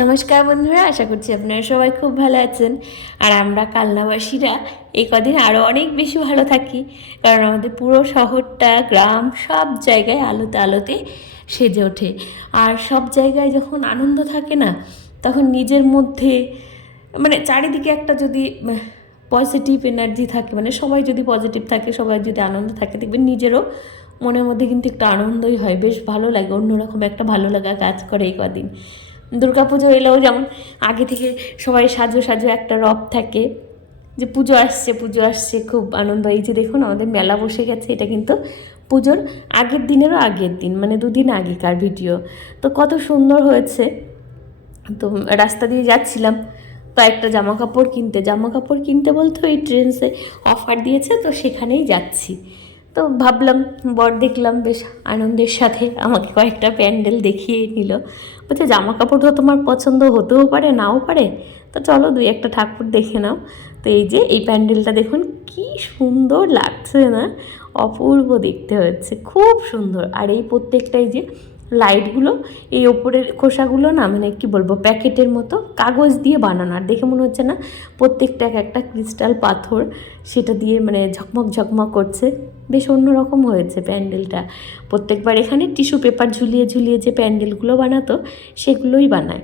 নমস্কার বন্ধুরা, আশা করছি আপনারা সবাই খুব ভালো আছেন। আর আমরা কালনাবাসীরা এই কদিন আরও অনেক বেশি ভালো থাকি, কারণ আমাদের পুরো শহরটা, গ্রাম, সব জায়গায় আলোতে আলোতে সেজে ওঠে। আর সব জায়গায় যখন আনন্দ থাকে না, তখন নিজের মধ্যে চারিদিকে একটা যদি পজিটিভ এনার্জি থাকে, সবাই যদি পজিটিভ থাকে, সবাই যদি আনন্দ থাকে, দেখবেন নিজেরও মনের মধ্যে কিন্তু একটু আনন্দই হয়, বেশ ভালো লাগে, অন্যরকম একটা ভালো লাগা কাজ করে এই কদিন। দুর্গাপুজো এলেও যেমন আগে থেকে সবাই সাজো সাজো একটা রব থাকে যে পুজো আসছে, খুব আনন্দ। এই যে দেখুন আমাদের মেলা বসে গেছে, এটা কিন্তু পুজোর আগের দিনেরও আগের দিন, দুদিন আগেকার ভিডিও। তো কত সুন্দর হয়েছে। তো রাস্তা দিয়ে যাচ্ছিলাম কয়েকটা জামা কাপড় কিনতে বলতে ওই ট্রেন্ডসে অফার দিয়েছে, তো সেখানেই যাচ্ছি। তো ভাবলাম, বর দেখলাম বেশ আনন্দের সাথে আমাকে কয়েকটা প্যান্ডেল দেখিয়ে নিল। বলছে জামা কাপড় তো তোমার পছন্দ হতেও পারে, নাও পারে, তো চলো দুই একটা ঠাকুর দেখে নাও। তো এই যে এই প্যান্ডেলটা দেখুন কি সুন্দর লাগছে না, অপূর্ব দেখতে হচ্ছে, খুব সুন্দর। আর এই প্রত্যেকটাই যে লাইটগুলো, এই ওপরের খোসাগুলো না কি বলবো, প্যাকেটের মতো কাগজ দিয়ে বানানো। আর দেখে মনে হচ্ছে না প্রত্যেকটা একটা ক্রিস্টাল পাথর, সেটা দিয়ে ঝকমক ঝকমক করছে, বেশ অন্যরকম হয়েছে প্যান্ডেলটা। প্রত্যেকবার এখানে টিস্যু পেপার ঝুলিয়ে ঝুলিয়ে যে প্যান্ডেলগুলো বানাতো সেগুলোই বানায়,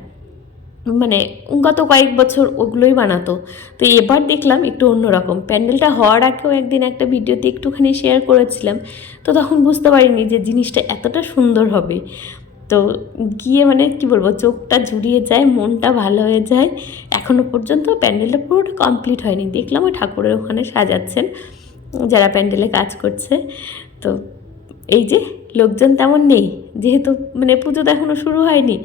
গত কয়েক বছর ওগুলোই বানাতো। তো এবার দেখলাম একটু অন্যরকম। প্যান্ডেলটা হওয়ার আগেও একদিন একটা ভিডিওতে একটুখানি শেয়ার করেছিলাম, তো তখন বুঝতে পারিনি যে জিনিসটা এতটা সুন্দর হবে। তো গিয়ে কি বলবো, চোখটা জুড়িয়ে যায়, মনটা ভালো হয়ে যায়। এখনও পর্যন্ত প্যান্ডেলটা পুরোটা কমপ্লিট হয়নি, দেখলাম ওই ঠাকুরের ওখানে সাজাচ্ছেন যারা প্যান্ডেলে কাজ করছে। তো এই যে লোকজন তেমন নেই, যেহেতু পুজো তো এখনও শুরু হয়নি।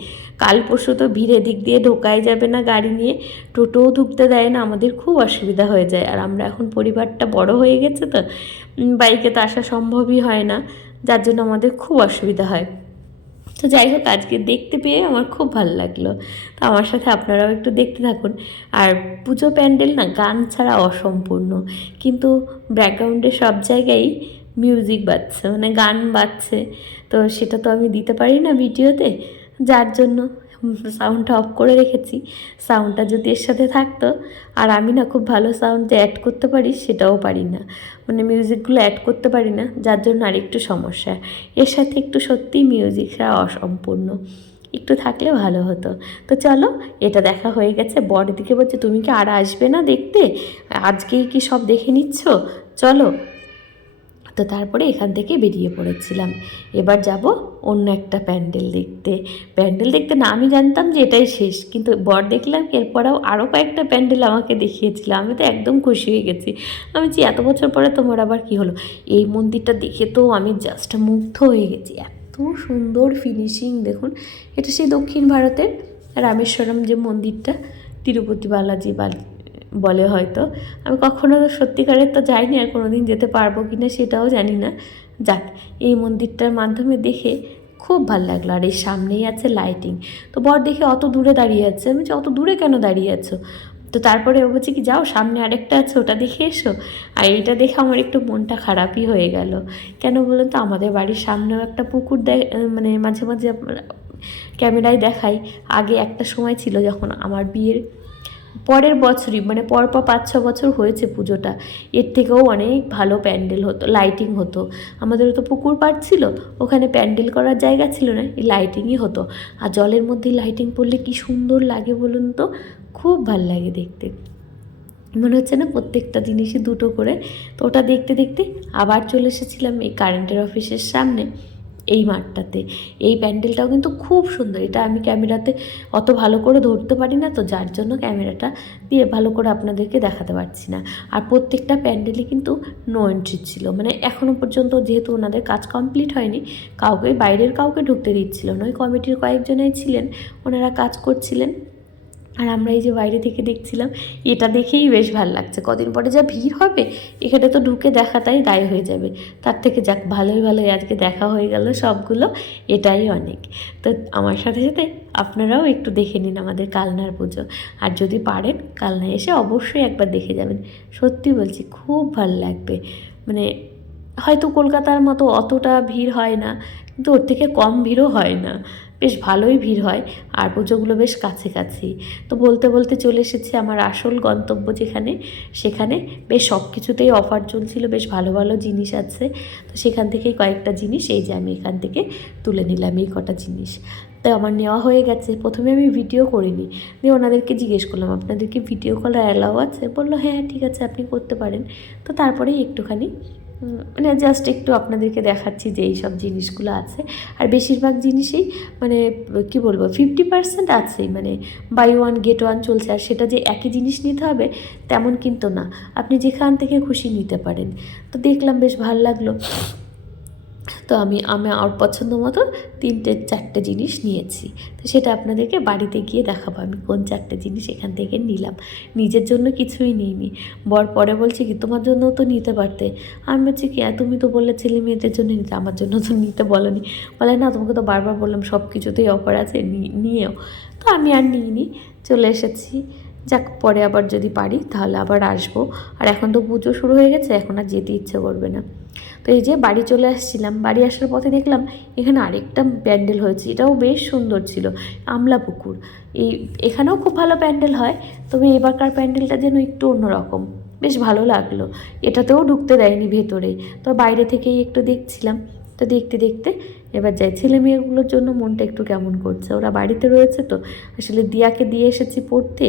কাল পরশু তো ভিড়ে দিক দিয়ে ঢোকাই যাবে না গাড়ি নিয়ে, টোটোও ঢুকতে দেয় না, আমাদের খুব অসুবিধা হয়ে যায়। আর আমরা এখন পরিবারটা বড় হয়ে গেছে, তো বাইকে তো আসা সম্ভবই হয় না, যার জন্য আমাদের খুব অসুবিধা হয়। তো যাই হোক, আজকে দেখতে পেয়ে আমার খুব ভালো লাগলো। তো আমার সাথে আপনারাও একটু দেখতে থাকুন। আর পুজো প্যান্ডেল না গান ছাড়া অসম্পূর্ণ, কিন্তু ব্যাকগ্রাউন্ডে সব জায়গায় মিউজিক বাজছে, গান বাজছে। তো সেটা তো আমি দিতে পারি না ভিডিওতে, যার জন্য সাউন্ডটা অফ করে রেখেছি। সাউন্ডটা যদি এর সাথে থাকতো, আর আমি না খুব ভালো সাউন্ড যে অ্যাড করতে পারি সেটাও পারি না, মিউজিকগুলো অ্যাড করতে পারি না, যার জন্য আরেকটু সমস্যা। এর সাথে একটু সত্যিই মিউজিকটা অসম্পূর্ণ, একটু থাকলে ভালো হতো। তো চলো, এটা দেখা হয়ে গেছে। বড় দিকে বলছে তুমি কি আর আসবে না দেখতে, আজকেই কি সব দেখে নিচ্ছ, চলো। তো তারপরে এখান থেকে বেরিয়ে পড়েছিলাম। এবার যাব অন্য একটা প্যান্ডেল দেখতে না, আমি জানতাম যে এটাই শেষ, কিন্তু বর দেখলাম এরপরেও আরও কয়েকটা প্যান্ডেল আমাকে দেখিয়েছিল। আমি তো একদম খুশি হয়ে গেছি। আমি যে এত বছর পরে তোমার আবার কি হলো। এই মন্দিরটা দেখে তো আমি জাস্ট মুগ্ধ হয়ে গেছি, এত সুন্দর ফিনিশিং দেখুন। এটা সেই দক্ষিণ ভারতের রামেশ্বরম যে মন্দিরটা, তিরুপতি বালাজি বলে হয়তো। আমি কখনো সত্যিকারের তো যাইনি, আর কোনো দিন যেতে পারবো কি না সেটাও জানি না। যাক, এই মন্দিরটার মাধ্যমে দেখে খুব ভালো লাগলো। আর এর সামনেই আছে লাইটিং। তো বর দেখে অত দূরে দাঁড়িয়ে আছে, আমি বলছি অত দূরে কেন দাঁড়িয়ে আছো। তো তারপরে ও বলছে কি যাও সামনে আরেকটা আছে, ওটা দেখে এসো। আর এইটা দেখে আমার একটু মনটা খারাপই হয়ে গেল। কেন বলুন তো, আমাদের বাড়ির সামনেও একটা পুকুর মাঝে মাঝে ক্যামেরায় দেখাই। আগে একটা সময় ছিল যখন আমার বিয়ের পরের বছরই, পরপর 5-6 বছর হয়েছে পুজোটা, এর থেকেও অনেক ভালো প্যান্ডেল হতো, লাইটিং হতো। আমাদেরও তো পুকুর পাড় ছিল, ওখানে প্যান্ডেল করার জায়গা ছিল না, এই লাইটিংই হতো। আর জলের মধ্যে লাইটিং পড়লে কি সুন্দর লাগে বলুন তো, খুব ভাল লাগে দেখতে। মনে হচ্ছে না প্রত্যেকটা জিনিসই দুটো করে। তো ওটা দেখতে দেখতে আবার চলে এসেছিলাম এই কারেন্টের অফিসের সামনে, এই মাঠটাতে। এই প্যান্ডেলটাও কিন্তু খুব সুন্দর। এটা আমি ক্যামেরাতে অত ভালো করে ধরতে পারি না, তো যার জন্য ক্যামেরাটা দিয়ে ভালো করে আপনাদেরকে দেখাতে পারছি না। আর প্রত্যেকটা প্যান্ডেলই কিন্তু নো এন্ট্রি ছিল, এখনও পর্যন্ত যেহেতু ওনাদের কাজ কমপ্লিট হয়নি, বাইরের কাউকে ঢুকতে দিচ্ছিল না। ওই কমিটির কয়েকজনেই ছিলেন, ওনারা কাজ করছিলেন। আর আমরা এই যে বাইরে থেকে দেখছিলাম, এটা দেখেই বেশ ভালো লাগছে। কদিন পরে যা ভিড় হবে, এখানে তো ঢুকে দেখাটাই দায় হয়ে যাবে। তার থেকে যাক, ভালোই আজকে দেখা হয়ে গেল সবগুলো, এটাই অনেক। তো আমার সাথে সাথে আপনারাও একটু দেখে নিন আমাদের কালনার পুজো। আর যদি পারেন কালনায় এসে অবশ্যই একবার দেখে যাবেন, সত্যি বলছি খুব ভালো লাগবে। হয়তো কলকাতার মতো অতটা ভিড় হয় না, কিন্তু ওর থেকে কম ভিড়ও হয় না। বেশ ভালোই ভিড় হয়, আর পুজোগুলো বেশ কাছাকাছি। তো বলতে বলতে চলে এসেছি আমার আসল গন্তব্য যেখানে, সেখানে বেশ সব কিছুতেই অফার চলছিল, বেশ ভালো ভালো জিনিস আছে। তো সেখান থেকেই কয়েকটা জিনিস এই যে আমি এখান থেকে তুলে নিলাম এই কটা জিনিস। তো আমার নেওয়া হয়ে গেছে। প্রথমে আমি ভিডিও করিনি, দিয়ে ওনাদেরকে জিজ্ঞেস করলাম আপনাদেরকে ভিডিও করার অ্যালাউ আছে? বললো হ্যাঁ ঠিক আছে আপনি করতে পারেন। তো তারপরেই একটুখানি মানে জাস্ট একটু আপনাদেরকে দেখাচ্ছি যে এই সব জিনিসগুলো আছে। আর বেশিরভাগ জিনিসই মানে কি বলবো 50% আছেই, মানে বাই ওয়ান গেট ওয়ান চলছে। আর সেটা যে একই জিনিস নিতে হবে তেমন কিন্তু না, আপনি যেখান থেকে খুশি নিতে পারেন। তো দেখলাম বেশ ভালো লাগলো। তো আমি আমার পছন্দ মতো 3-4টে জিনিস নিয়েছি। তো সেটা আপনাদেরকে বাড়িতে গিয়ে দেখাবো আমি কোন 4টে জিনিস এখান থেকে নিলাম। নিজের জন্য কিছুই নিইনি। বর পরে বলছে কি তোমার জন্যও তো নিতে পারতে। আমি বলছি কি তুমি তো বললে ছেলে মেয়েদের জন্য নিতে, আমার জন্য তো নিতে বলোনি। বলে না তোমাকে তো বারবার বললাম সব কিছুতেই অফার আছে নিয়েও। তো আমি আর নিইনি, চলে এসেছি। যাক, পরে আবার যদি পারি তাহলে আবার আসবো। আর এখন তো পুজো শুরু হয়ে গেছে, এখন আর যেতে ইচ্ছে করবে না। তো এই যে বাড়ি চলে আসছিলাম, বাড়ি আসার পথে দেখলাম এখানে আরেকটা প্যান্ডেল হয়েছে, এটাও বেশ সুন্দর ছিল, আমলা পুকুর। এখানেও খুব ভালো প্যান্ডেল হয়, তবে এবারকার প্যান্ডেলটা যেন একটু অন্যরকম, বেশ ভালো লাগলো। এটাতেও ঢুকতে দেয়নি ভেতরে, তো বাইরে থেকেই একটু দেখছিলাম। তো দেখতে দেখতে এবার যাই। ছেলে মেয়েগুলোর জন্য মনটা একটু কেমন করছে, ওরা বাড়িতে রয়েছে। তো আসলে দিয়াকে দিয়ে এসেছি পড়তে,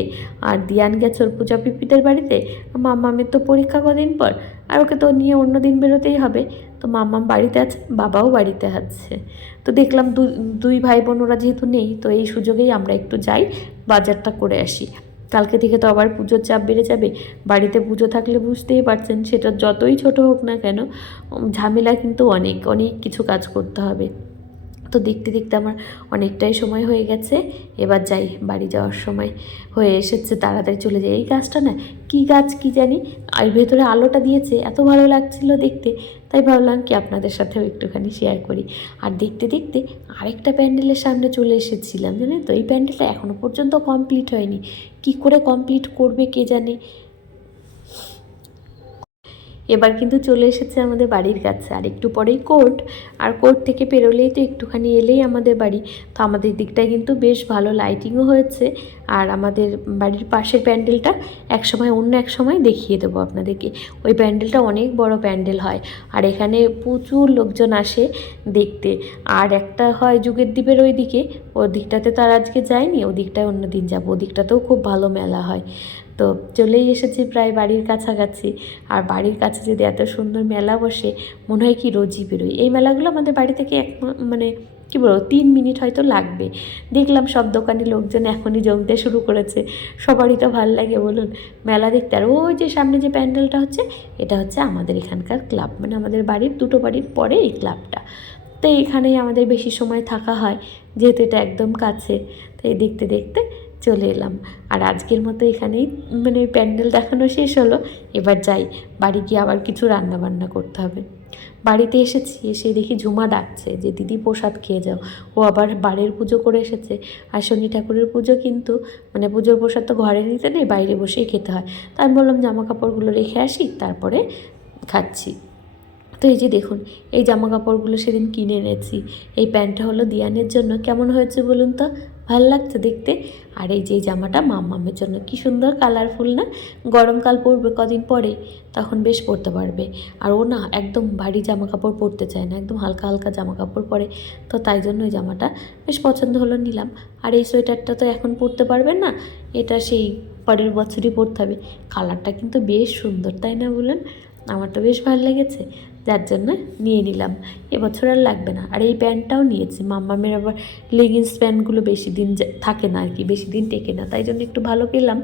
আর দিয়ান গেছে ওর পূজা পিপিদের বাড়িতে। মাম্মামের তো পরীক্ষা কদিন পর, আর ওকে তো নিয়ে অন্য দিন বেরোতেই হবে। তো মাম্মাম বাড়িতে আছে, বাবাও বাড়িতে আছে। তো দেখলাম দুই ভাই বোন ওরা যেহেতু নেই, তো এই সুযোগেই আমরা একটু যাই, বাজারটা করে আসি। কালকে থেকে তো আবার পুজোর চাপ বেড়ে যাবে। বাড়িতে পুজো থাকলে বুঝতেই পারছেন, সেটা যতই ছোট হোক না কেন, ঝামেলা কিন্তু অনেক অনেক কিছু কাজ করতে হবে। তো দেখতে দেখতে আমার অনেকটাই সময় হয়ে গেছে। এবার যাই, বাড়ি যাওয়ার সময় হয়ে এসেছে, তাড়াতাড়ি চলে যাই। এই গাছটা না কী গাছ কি জানি, আর ভেতরে আলোটা দিয়েছে, এত ভালো লাগছিল দেখতে, তাই ভাবলাম কি আপনাদের সাথেও একটুখানি শেয়ার করি। আর দেখতে দেখতে আরেকটা প্যান্ডেলের সামনে চলে এসেছিলাম, জানেন তো এই প্যান্ডেলটা এখনও পর্যন্ত কমপ্লিট হয়নি। কি করে কমপ্লিট করবে কে জানে। এবার কিন্তু চলে এসেছে আমাদের বাড়ির কাছে, আর একটু পরেই কোর্ট। আর কোর্ট থেকে পেরোলেই তো একটুখানি এলেই আমাদের বাড়ি। তো আমাদের দিকটায় কিন্তু বেশ ভালো লাইটিংও হয়েছে। আর আমাদের বাড়ির পাশের প্যান্ডেলটা অন্য এক সময় দেখিয়ে দেবো আপনাদেরকে। ওই প্যান্ডেলটা অনেক বড় প্যান্ডেল হয়, আর এখানে প্রচুর লোকজন আসে দেখতে। আর একটা হয় যুগের দ্বীপের ওই দিকে, ওর দিকটাতে তো আর আজকে যায়নি, ওদিকটায় অন্য দিন যাবো। ওদিকটাতেও খুব ভালো মেলা হয়। তো চলেই এসেছি প্রায় বাড়ির কাছাকাছি। আর বাড়ির কাছে যদি এত সুন্দর মেলা বসে, মনে হয় কি রোজই বেরোই। এই মেলাগুলো আমাদের বাড়ি থেকে মানে কী বলবো 3 মিনিট হয়তো লাগবে। দেখলাম সব দোকানি লোকজন এখনই জমতে শুরু করেছে। সবারই তো ভালো লাগে বলুন মেলা দেখতে। আর ওই যে সামনে যে প্যান্ডেলটা হচ্ছে, এটা হচ্ছে আমাদের এখানকার ক্লাব, মানে আমাদের বাড়ির 2টো বাড়ির পরে এই ক্লাবটা। তো এইখানেই আমাদের বেশি সময় থাকা হয়, যেহেতু এটা একদম কাছে। তো এই দেখতে দেখতে চলে এলাম। আর আজকের মতো এখানেই মানে প্যান্ডেল দেখানো শেষ হলো। এবার যাই, বাড়ি গিয়ে আবার কিছু রান্না বান্না করতে হবে। বাড়িতে এসেছি, এসে দেখি ঝুমা ডাকছে যে দিদি প্রসাদ খেয়ে যাও। ও আবার বাড়ির পুজো করে এসেছে, আর শনি ঠাকুরের পুজো কিন্তু মানে পুজোর প্রসাদ তো ঘরে নিতে নেই, বাইরে বসেই খেতে হয়। তা আমি বললাম জামা কাপড়গুলো রেখে আসি, তারপরে খাচ্ছি। তো এই যে দেখুন, এই জামা কাপড়গুলো সেদিন কিনে এনেছি। এই প্যান্টটা হলো দিয়ানের জন্য, কেমন হয়েছে বলুন তো, ভালো লাগছে দেখতে। আর এই যে এই জামাটা মাম্মামের জন্য, কি সুন্দর কালারফুল না, গরমকাল পরবে কদিন পরে, তখন বেশ পরতে পারবে। আর ও না একদম ভারী জামা কাপড় পরতে চায় না, একদম হালকা হালকা জামা কাপড় পরে। তো তাই জন্য ওই জামাটা বেশ পছন্দ হলো, নিলাম। আর এই সোয়েটারটা তো এখন পরতে পারবেন না, এটা সেই পরের বছরই পরতে হবে। কালারটা কিন্তু বেশ সুন্দর, তাই না বলুন? আমার তো বেশ ভালো লেগেছে, যার জন্য নিয়ে নিলাম। এবছর আর লাগবে না। আর এই প্যান্টটাও নিয়েছি, মাম্মামের আবার লেগিংস প্যান্টগুলো বেশি দিন থাকে না আর কি, বেশি দিন টেকে না, তাই জন্য একটু ভালো পেলাম,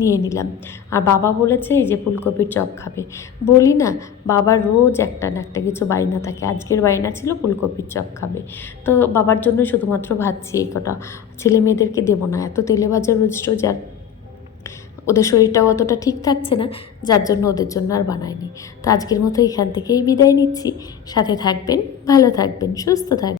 নিয়ে নিলাম। আর বাবা বলেছে এই যে ফুলকপির চপ খাবে। বলি না, বাবার রোজ একটা না একটা কিছু বায়না থাকে। আজকের বায়না ছিল ফুলকপির চপ খাবে। তো বাবার জন্য শুধুমাত্র ভাবছি এই কটা, ছেলে মেয়েদেরকে দেবো না, এত তেলে ভাজা রোজ রোজ, আর ওদের শরীরটাও অতটা ঠিক থাকছে না, যার জন্য ওদের জন্য আর বানাইনি। তো আজকের মতো এখান থেকেই বিদায় নিচ্ছি। সাথে থাকবেন, ভালো থাকবেন, সুস্থ থাকবেন।